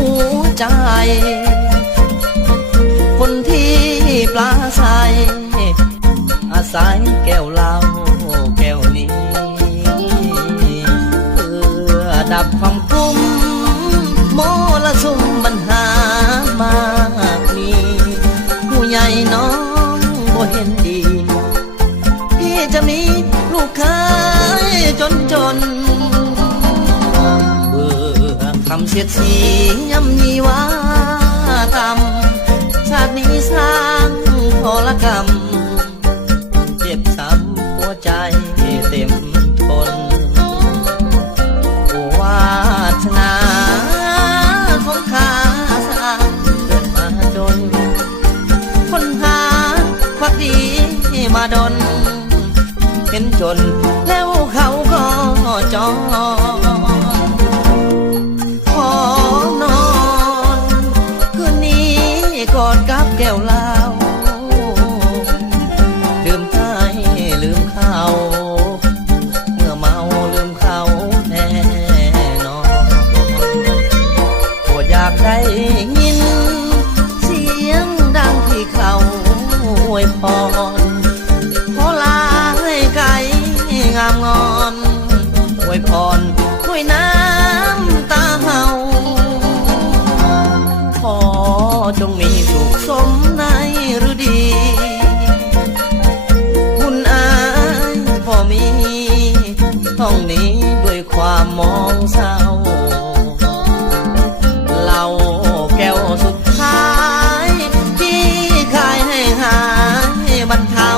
หัวใจคนที่ปลาใสอาศัยแก้วเหล้าแก้วนี้เพื่อดับความกุ้มโมละสุมปัญหามากมีผู้ใหญ่น้องบ่เห็นดีพี่จะมีลูกเคยจนเบื่อคำเสียดสีย่ำยีว่าทำชาตินี้สร้างทรกรรมเจ็บช้ำหัวใจเต็มทนวาสนาของข้าสร้างเกิดมาจนคนหาควักดีมาดนเห็นจนแล้วเขาก็จองขอนอนคืนนี้กอดกับแก้วเหล้าลืมไทยลืมเขาเมื่อเมาลืมเขาแน่นอนก็อยากได้ยินเสียงดังที่เขาอวยพรขอลาให้ไก่งามงอนอวยพรด้วยน้ำตาเฮาขอจงมีสุขสมในฤดีคุณอายพอมีห้องนี้ด้วยความมองเศร้าเหล้าแก้วสุดท้ายที่ขายให้หายบรรเทา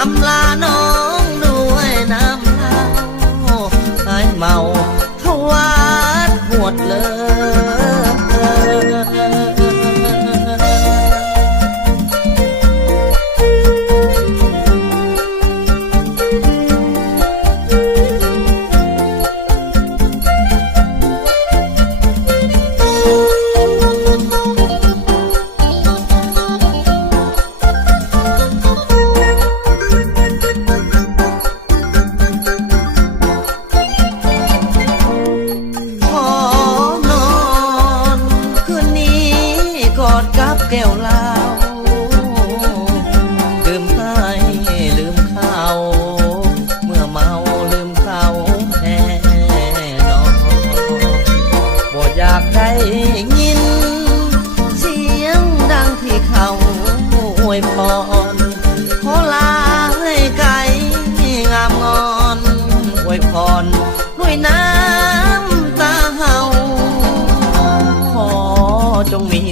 อำลาน้องด้วยน้ำเหล้าหายเมาเข้าวัดหวดเลยแก้วเหล้าลืมไทยลืมเขาเมื่อเมาลืมเขาแน่นอนบ่อยากได้ยินเสียงดังที่เขาอวยพรขอลาให้ไก่งามงอนอวยพรด้วยน้ำตาเฮาขอจงมี